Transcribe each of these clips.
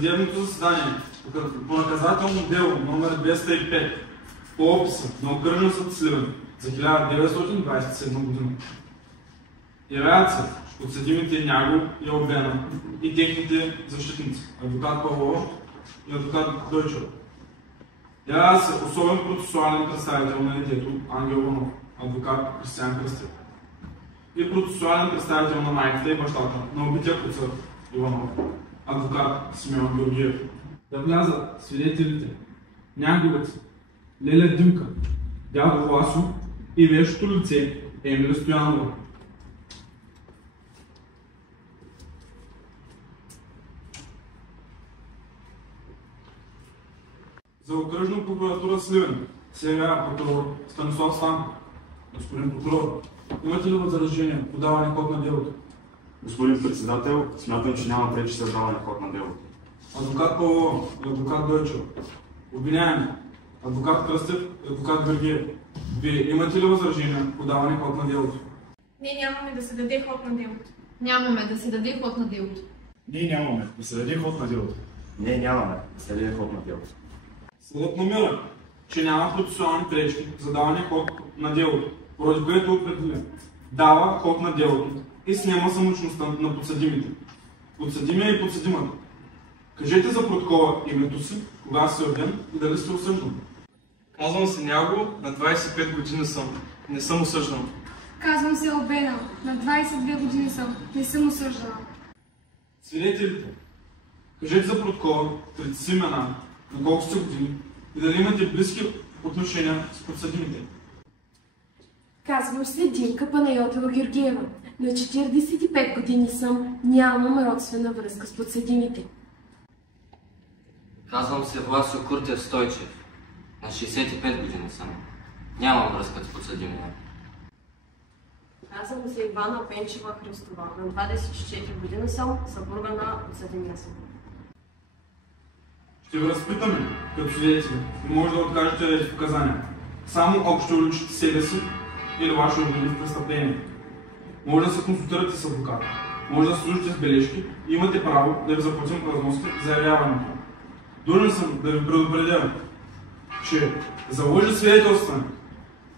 съдебното заседание по наказателно дело номер 205 по описа на Окръжен съд Сливен за 1927 година. Явяват се подсъдимите Няго и Албена и техните защитници, адвокат Павлова и адвокат Дойчев. Явява се особен процесуален представител на детето Ангел Иванов, адвокат Християн Кръстев. И процесуален представител на майката и бащата на убития процър Иванов, адвокат Симеон Георгиев. Да влязат свидетелите Няговец, Леля Димка, дядо Власо и вещото лице Емиля Стоянова. За Окръжна прокуратура Сливен се явява прокурор Станислав Станков. Господин прокурор, имате ли възражение по даване ход на делото? Господин председател, смятам, че няма пречи за даване ход на делото. Адвокат Павлова и адвокат Дойчев. Обвиняеми адвокат Кръстев и адвокат Георгиев. Вие имате ли възражение по даване ход на делото? Ние нямаме да се даде ход на делото. Нямаме да се даде ход на делото. Ние нямаме да се даде ход на делото. Ние нямаме да се даде ход на делото. Съдът намира, че няма процесуални пречки за даване ход на делото, поради което определя дава ход на делото и снема самоличността на подсъдимите. Подсъдимия и подсъдимата. Кажете за протокола името си, кога сте роден и дали сте осъждан. Казвам се Няго, на 25 години съм. Не съм осъждан. Казвам се Албена, на 22 години съм. Не съм осъждана. Свидетелите. Кажете за протокола, трите си имена, на колко сте години и дали имате близки отношения с подсъдимите. Казвам се Димка Панайотова Георгиева. На 45 години съм, нямам родствена връзка с подсъдимите. Казвам се Власо Куртев Стойчев. На 65 години съм. Нямам връзка с подсъдимия. Казвам се Ивана Пенчева Христова. На 24 години съм, съпруга на подсъдимия съм. Ще ви разпитаме като свидетели и може да откажете показания. Само ако ще уличите себе си или ваше обвинение в престъпление. Може да се консултирате с адвокат, може да се служите с бележки и имате право да ви заплатим разноски за явяването. Длъжен съм да ви предупредя, че за лъжа свидетелстване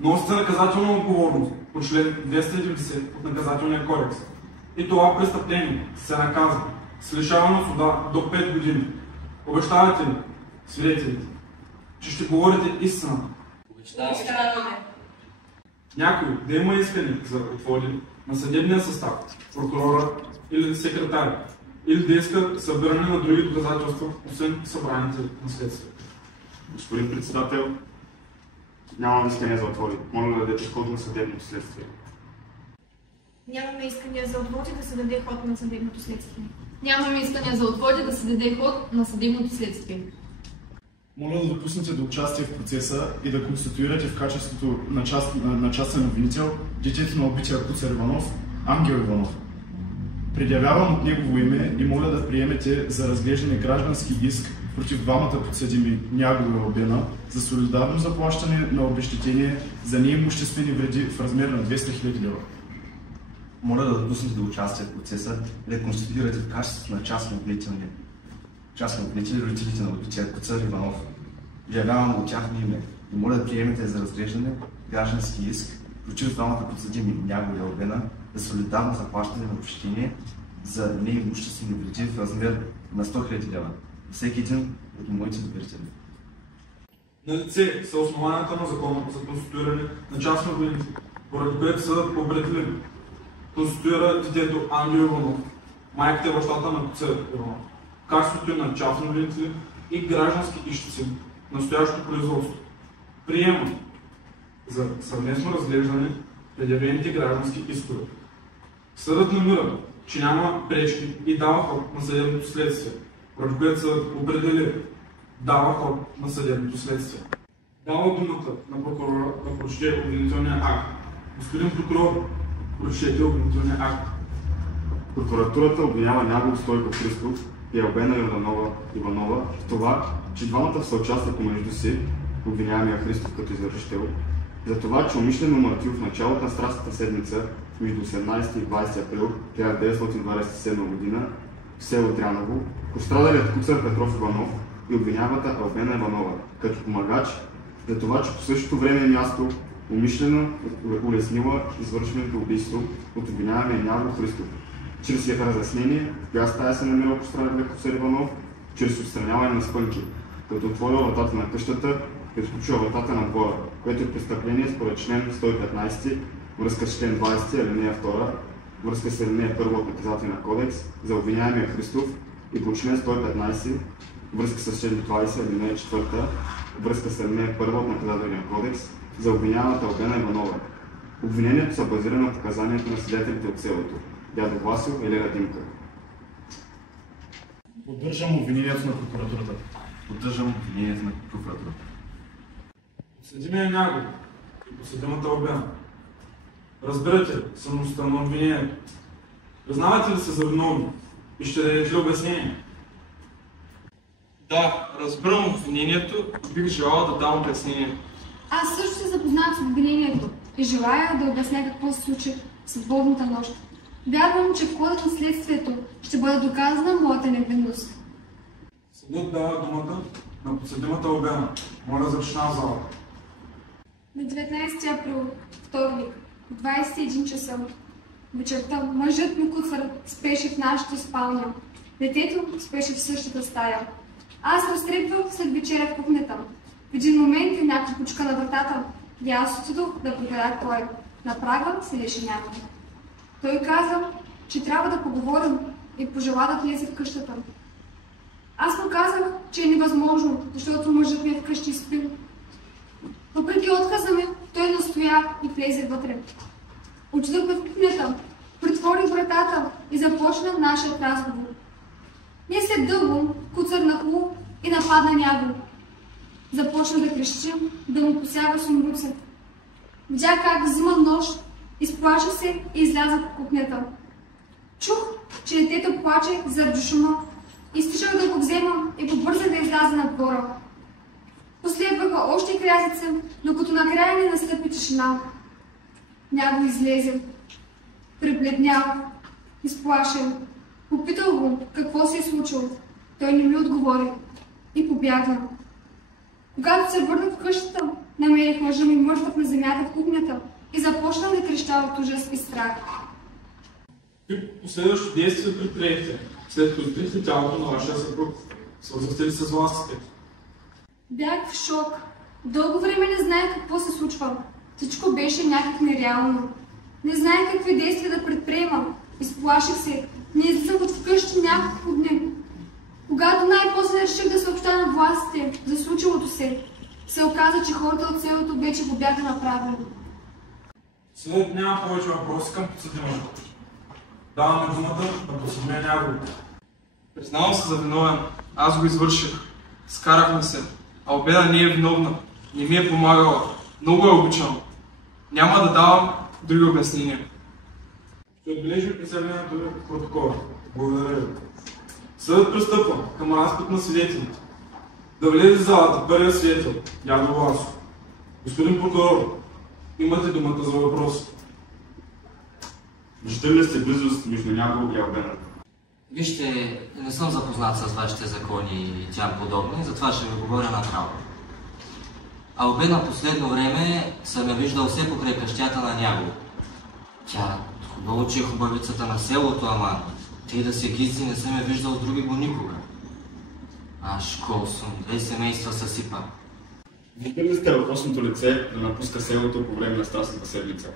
носите наказателна отговорност по член 290 от Наказателния кодекс. И това престъпление се наказва с лишаване от свобода до 5 години. Обещавате ли, свидетелите, че ще говорите истината? Обещаваме. Някой да има искане за отводи на съдебния състав, прокурора или секретаря, или да иска събиране на други доказателства, освен събраните на следствие. Господин председател, нямам искане за отводи. Моля да дадете ход на съдебното следствие. Нямаме искания за отводи да се даде ход на съдебното следствие. Нямаме искания за отводи да се даде ход на съдебното следствие. Моля да допуснете до участие в процеса и да конституирате в качеството на частен обвинител детето на убития процър Иванов, Ангел Иванов. Предявявам от негово име и моля да приемете за разглеждане граждански иск против двамата подсъдими Няго и Албена за солидарно заплащане на обезщетение за неимуществени вреди в размер на 200 000 лева. Моля да допуснете до участие в процеса и да конституирате в качеството на частни обвинители родителите на убития процър Иванов. Явявам от тяхно име и моля да приемете за разглеждане граждански иск против двамата подсъдими Няго и Албена за солидарно заплащане на обезщетение за неимуществени вреди в размер на 100 000 лева. Всеки един от моите доверители. На лице са основанията на закона за конституиране на частни обвинители, поради което съдът определя конституира детето Ангел Иванов, майката и бащата на процър Иванов, качеството на частни обвинители и граждански ищци, настоящото производство. Приема за съвместно разглеждане предявените граждански искове. Съдът намира, че няма пречки и дава ход на съдебното следствие, поради което съдът определя дава ход на съдебното следствие. Дава думата на прокурора да прочете обвинителния акт. Господин прокурор, прочете обвинителния акт. Прокуратурата обвинява Няго Стойко Христов и Албена Иванова в това, че двамата са участие помежду си, обвиняемия Христов като извършител, за това, че умишлено Мартил в началото на страстната седмица между 18 и 20 април 1927 година в село Дряново, пострадалият куцар Петров Иванов и обвинявата Албена Иванова като помагач за това, че по същото време и място умишлено улеснила извършването убийство от обвиняемия Няго Христов. Чрез разяснение, в коя стая се намира пострадалият куцар Иванов, чрез отстраняване на спънки, като отворила вратата на къщата, като включила вратата на двора, което е престъпление според член 115, връзка с член 20, алинея 2, връзка с алинея 1 от Наказателния кодекс за обвиняемия Христов и по член 115, връзка с член 20, алинея 4, връзка с алинея 1 от Наказателния кодекс за обвиняваната Албена Иванова. Обвинението са базирано на показанията на свидетелите от селото дядо Васил и Леля Димка. Поддържам обвинението на прокуратурата. Поддържам обвинението на прокуратурата. Подсъдимия Няго и подсъдимата Албена. Разбирате самостта на обвинението. Признавате ли се за виновни и ще дадете ли обяснение? Да, разбирам обвинението и бих желал да дам обяснение. Аз също се запознах с обвинението и желая да обясня какво се случи в съдбовната нощ. Вярвам, че в хода на следствието ще бъде доказана моята невинност. Съдът дава думата на подсъдимата Албена. Моля за тишина в залата. На 19 април, вторник, в 21 часа вечерта, мъжът ми куцар спеше в нашата спалня. Детето спеше в същата стая. Аз разтрепвах след вечеря в кухнята. В един момент и някаква пучка на вратата и аз отидох да проверя той. На прага седеше някой. Той каза, че трябва да поговорим и пожела да влезе в къщата. Аз му казах, че е невъзможно, защото мъжът ми е вкъщи и спи. Въпреки отказа ми, той настоя и влезе вътре. Отидохме в кухнята, притворих вратата и започна нашият разговор. Не след дълго куцар нахлу и нападна Няго. Започна да крещи, да му посяга сумруци. Видя как взима нож, изплаша се и изляза в кухнята. Чух, че детето плаче заради шума. Изтичах да го взема и побързах да изляза на двора. Последваха още крязици, докато накрая не настъпи тишина. Няго излезе. Прибледнял, изплашен. Попитал го какво се е случило. Той не ми отговори и побягна. Когато се върнах в къщата, намерих мъжа ми мъртъв на земята в кухнята и започнах да креща от ужас и страх. Какви последващи действия предприехте, след като открихте тялото на вашия съпруг? Свързвахте ли се с властите? Бях в шок. Дълго време не знаех какво се случва. Всичко беше някак нереално. Не знаех какви действия да предприемам. Изплаших се. Не излизах от вкъщи няколко дни. Когато най-после реших да съобща на властите за случилото се оказа, че хората от селото вече го бяха направили. Съдът няма повече въпроси към подсъдимата. Даваме думата на подсъдимия Няго. Признавам се за виновен. Аз го извърших. Скарахме се. Албена не е виновна. Не ми е помагала. Много я обичам. Няма да давам други обяснения. Ще отбележи представянето ви в протокола. Благодаря ви. Съдът пристъпва към разпит на свидетелите. Да влезе в залата първият свидетел, дядо Власо. Господин прокурор, имате думата за въпрос. Виждате ли сте близост между Няго и Албена? Вижте, не съм запознат с вашите закони и тям подобни, затова ще ви говоря направо. Албена последно време съм я виждал все покрай къщата на Няго. Тя хубаво, че е хубавицата на селото, ама тъй да се гизди не съм я виждал други го никога. Аш кол съм, две семейства съсипа. Виждате ли сте въпросното лице да напуска селото по време на Страстната седмица?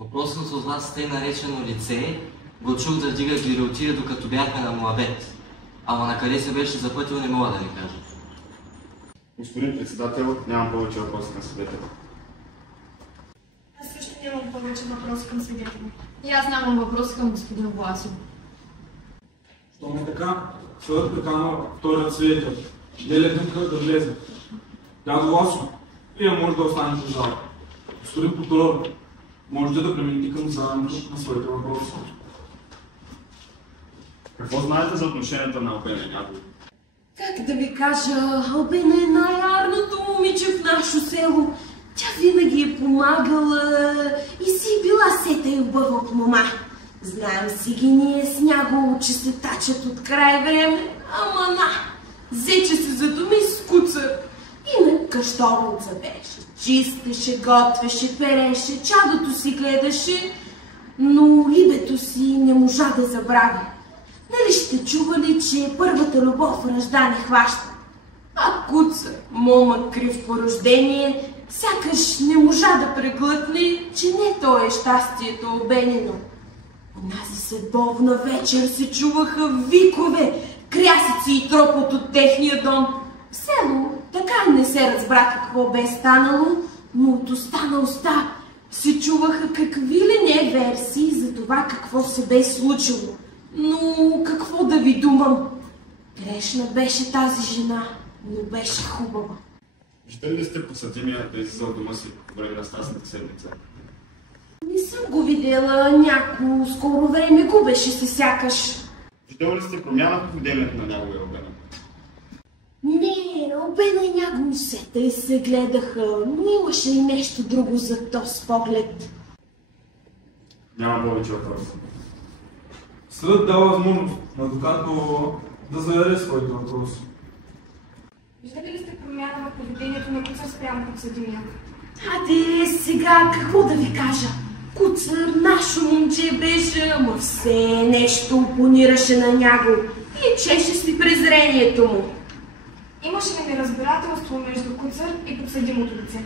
Въпросното от вас тъй наречено лице го чух да вдига гиротия, докато бяхме на муабет. Ама на къде се беше запътил, не мога да ви кажа. Господин председател, нямам повече въпроси към свидетеля. Аз също нямам повече въпроси към свидетеля. И аз нямам въпрос към господин Власо. Щом е така, съдът приканва вторият свидетел. Леля Димка да влезе. Дядо Власо, вие може да останете в зала. Господин прокурор, можете да преминете към задаването на своите въпроси. Какво знаете за отношенията на Албена и Няго? Как да ви кажа, Албена е най-арното момиче в нашето село. Тя винаги е помагала и си била сета и обърва от мома. Знаем си ги ние с Нягово, че се тачат от край време, ама на, зече се задуми с Куцър. И къщовница беше. Чистеше, готвеше, переше, чадото си гледаше, но либето си не можа да забрави. Нали сте чували, че първата любов ражда не хваща? А Куцър, момък крив по рождение, сякаш не можа да преглътне, че не то е щастието обенено. Онази съдбовна вечер се чуваха викове, крясъци и тропот от техния дом. В село така и не се разбра какво бе станало, но от уста на уста се чуваха какви ли не версии за това какво се бе случило. Но какво да ви думам? Грешна беше тази жена, но беше хубава. Виждали ли сте подсъдимия да излиза от дома си по време на Страстната седмица? Не съм го видела, няко скоро време губеше се сякаш. Виждали ли сте промяна в поведението на Няго и Албена? Не, Албена и Няго се тъй се гледаха, но имаше и нещо друго за този поглед. Няма повече въпроси. Съдът дава възможност на адвоката да зададе своите въпроси. Виждали ли сте промяна в поведението на Куцър спрямо подсъдимия? Аде, сега какво да ви кажа? Куцър, нашо момче беше, ама все нещо опонираше на Няго и чеше си презрението му. Имаше ли неразбирателство между Куцър и подсъдимото лице?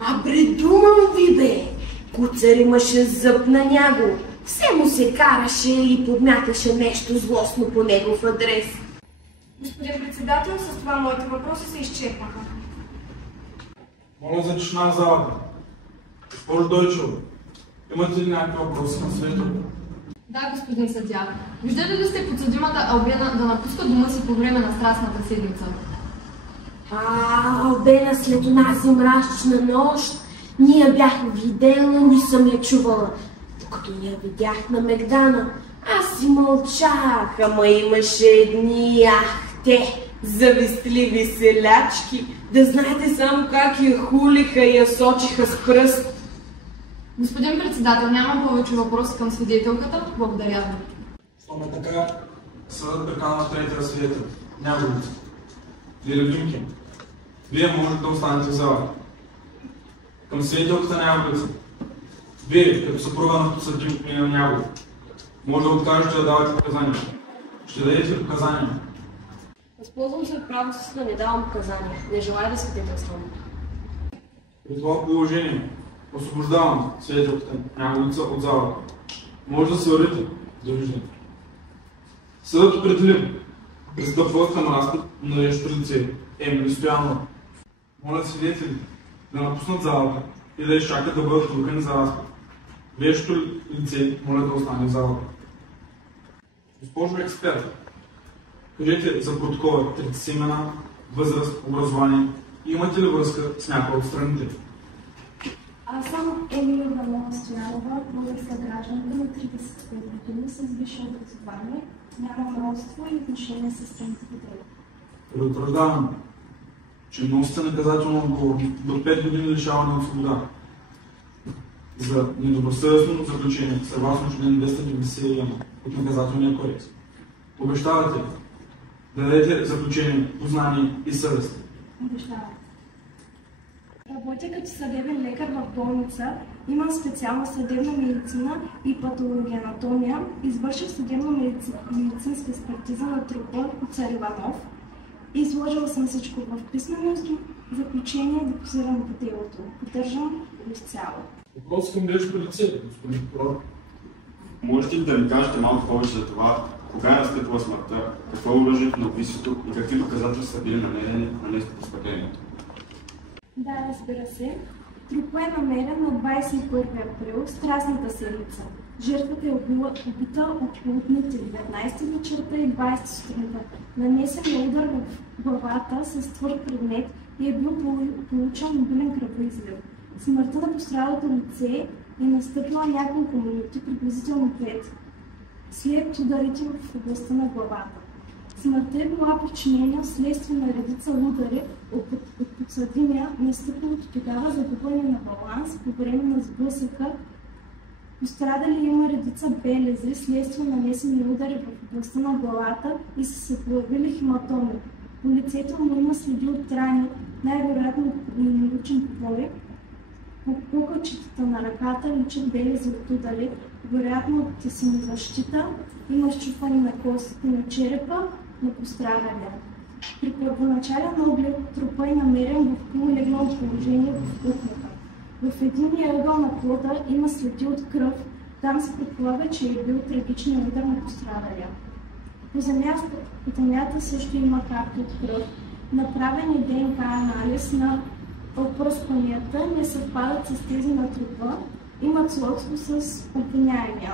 А предумам ви бе! Куцър имаше зъб на Няго. Все му се караше и подмяташе нещо злостно по негов адрес. Господин председател, с това моите въпроси се изчерпаха. Моля за тишина в залата. Госпожо Дойчева, имате ли някакви въпроси на свидетел? Да, господин съдия. Виждали ли сте подсъдимата Албена да напуска дома си по време на Страстната седмица? Албена след онази мрачна нощ, ние бяхме видела, ни съм я чувала. Докато я видях на Мегдана, аз си мълчах, ама имаше едни, те, завистливи селячки, да знаете само как я хулиха и я сочиха с пръст. Господин председател, нямам повече въпроси към свидетелката. Благодаря ви. Щом е така, съдът приканва третия свидетел. Няговица. Лиля Глинки, вие можете да останете в залата. Към свидетелката Няговица. Вие, като съпруга на подсъдим Милен Нягов, може да откажете да давате показания. Ще дадете показания. Възползвам се от правото си да не давам показания. Не желая да свидетелствам. При това положение освобождавам свидетелката Няговица от залата. Може да се върнете. Довиждане. Съдът определи пристъпва към разпит на вещото лице Емили Стоянова. Моля свидетели да напуснат залата и да изчакат да бъдат викани за разпит. Вещото лице моля да остане в залата. Госпожо експерт, кажете за протокола трите си имена, възраст, образование и имате ли връзка с някоя от страните? Аз съм Емилия Иванова Стоянова, българска гражданка на 35 години с висше образование. Нямам родство и отношение с страните по дело. Предупреждавам, че носите наказателна отговорност до 5 години лишаване от свобода за недобросъвестно заключение, съгласно член 291 от наказателния кодекс. Обещавате да дадете заключение по знание и съвест. Обещавам. Работя като съдебен лекар в болница, имам специална съдебна медицина и патологоанатомия, извърших съдебно-медицинска експертиза на трупа от Цар Иванов. Изложила съм всичко в писмено заключение и депозирам по делото. Поддържам изцяло. Въпрос към вещото лице, господин прокурор. Можете ли да ми кажете малко повече за това, кога е настъпила смъртта, какво е оръжието на убийството и какви доказателства са били намерени на местопрестъплението? Да, разбира се. Трупът е намерен на 21 април, Страстната седмица. Жертвата е убита от полудните 19 вечерта и 20 сутринта. Нанесен е удар в главата с твърд предмет и е бил получен мобилен кръвоизлив. Смъртта на пострадалото лице е настъпила няколко минути, приблизително 5, след ударите в областта на главата. Смъртта е била причинена вследствие на редица удари от подсъдимия, настъпилото тогава загубване на баланс по време на сблъсъка Пострадали има редица белези, следствие нанесени удари в областта на главата и са се появили хематоми. По лицето му има следи от рани, най-вероятно личен порив. По кукълчетата на ръката личат белези от удари, вероятно от самозащита. Има изчупване на костите на черепа на пострадалия. При първоначален оглед трупа е намерен в полулегнало положение в кухнята. В единия ъгъл на плода има следи от кръв, там се предполага, че е бил трагичният удар на пострадалия. По земята също има капки от кръв. Направен е ДНК анализ на опръскванията, не съвпадат с тези на трупа, имат сходство с обвиняемия.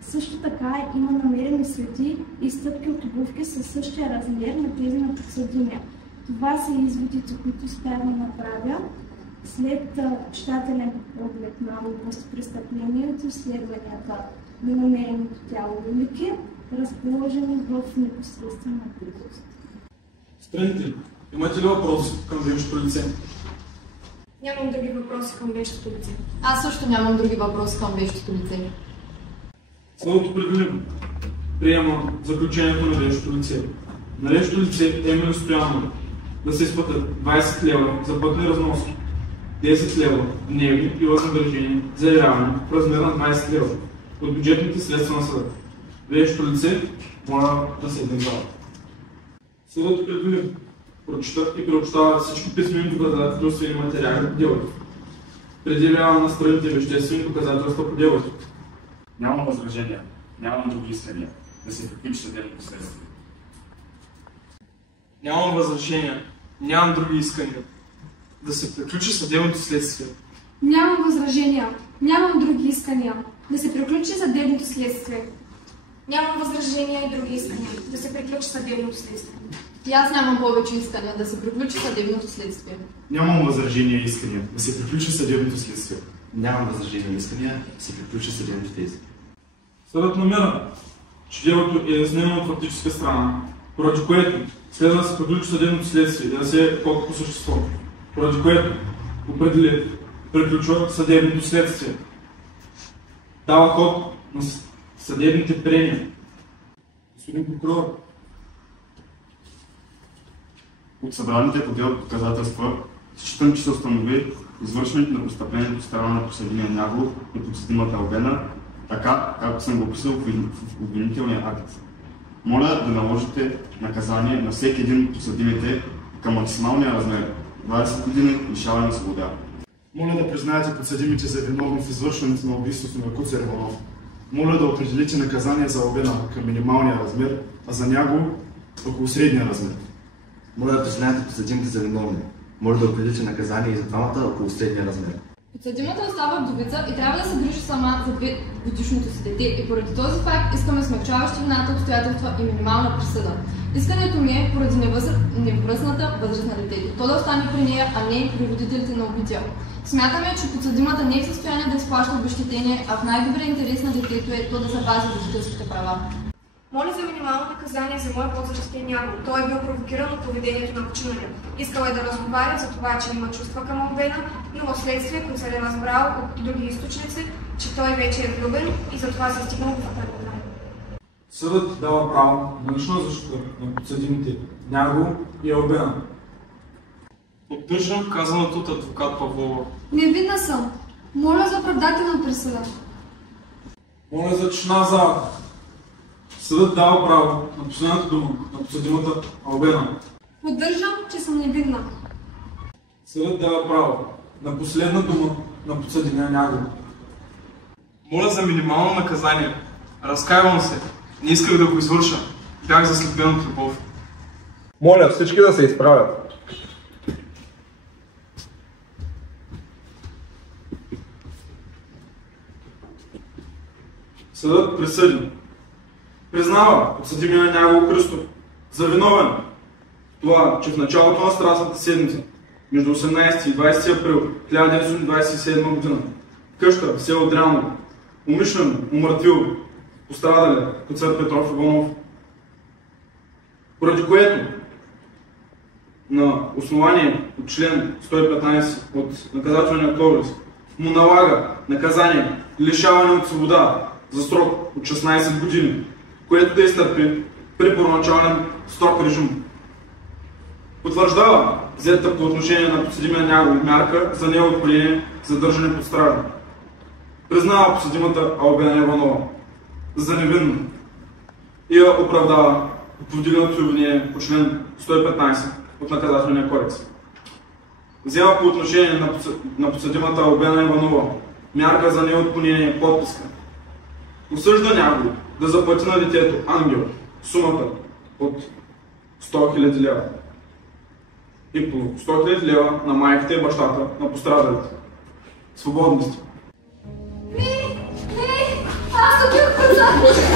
Също така има намерени следи и стъпки от обувки със същия размер на тези на подсъдимия. Това са изводите, които успях да направя след щателен оглед на област престъплението и изследванията на намереното тяло улики, разположени в непосредствена близост. Страните, имате ли въпроси към вещото лице? Нямам други въпроси към вещото лице. Аз също нямам други въпроси към вещото лице. Съдът определено приема заключението на вещото лице. На вещото лице Емилио Стоянов да се изплатят 20 лева за пътни разноски, 10 лева дневни и възнаграждение за явяване в размер на 20 лева от бюджетните средства на съда. Вещото лице моля да седне в залата. Съдът определено прочита и преобщава всички писмени доказателства и материали по делото. Предявява на страните веществени доказателства по делото. Нямам възражения, нямам други искания да се приключи съдебното следствие. Нямам възражения, нямам други искания да се приключи съдебното следствие. Нямам възражения, нямам други искания да се приключи съдебното следствие. Нямам възражения и други искания да се приключи съдебното следствие. И аз нямам повече искания да се приключи съдебното следствие. Нямам възражения и искания да се приключи съдебното следствие. Нямам възражения и искания да се приключи съдебното следствие. Съдът намира, че делото е яснено от фактическа страна, поради което следва да се приключи съдебното следствие и да се е ход по същество, поради което определи приключва съдебното следствие. Дава ход на съдебните прения. Господин прокурор. От събраните по делото доказателства считам, че се установи извършването на престъплението от страна на подсъдимия Няголов и подсъдимата Албена, така както съм го описал в обвинителния акт. Моля да наложите наказание на всеки един от подсъдимите към максималния размер 20 години лишаване на свобода. Моля да признаете подсъдимите за виновни в извършването на убийството на Куцар Иванов. Моля да определите наказание за Албена към минималния размер, а за Няго около средния размер. Моля да признаете подсъдимите за виновни. Моля да определите наказание и за двамата около средния размер. Подсъдимата остава вдовица и трябва да се грижи сама за 2-годишното си дете и поради този факт искаме смягчаващи вината обстоятелства и минимална присъда. Искането ми е поради невръстната възраст на детето. То да остане при нея, а не при родителите на убития. Смятаме, че подсъдимата не е в състояние да изплаща обезщетение, а в най-добрия интерес на детето е то да запази родителските права. Моля за минимално наказание за моя подзащитен Няго. Той е бил провокиран от поведението на починалия. Искал е да разговаря за това, че има чувства към Албена, но в следствие Куцар е разбрал от други източници, че той вече е влюбен и затова се е стигнал до фатален. Съдът дава право на лична защита на подсъдимите Няго и Албена. Поддържам казаното от адвокат Павлова. Невинна съм. Моля за оправдателна присъда. Моля за тишина в залата. Съдът дава право на последната дума на подсъдимата Албена. Поддържам, че съм невинна. Съдът дава право на последна дума на подсъдимия Няго. Моля за минимално наказание. Разкаивам се. Не исках да го извърша. Бях заслепен от любов. Моля всички да се изправят. Съдът присъди. Признава подсъдимия Няго Христов за виновен в това, че в началото на Страстната седмица, между 18 и 20 април 1927 година, къща в село Дряново, умишлено умъртвил пострадалия Куцар Петров Иванов, поради което на основание от член 115 от Наказателния кодекс му налага наказание лишаване от свобода за срок от 16 години, което да изтърпи при първоначален строг режим. Потвърждава взетата по отношение на подсъдимия Нягов мярка за неотклонение задържане под стража. Признава подсъдимата Албена Иванова за невинна и я оправдава по повдигнато обвинение по член 115 от Наказателния кодекс. Взема по отношение на подсъдимата Албена Иванова мярка за неотклонение подписка. Осъжда Нягов да заплати на детето Ангел сумата от 100 000 лева и по 100 000 лева на майката и бащата на пострадалите. Свободни сте. Аз убих председателя!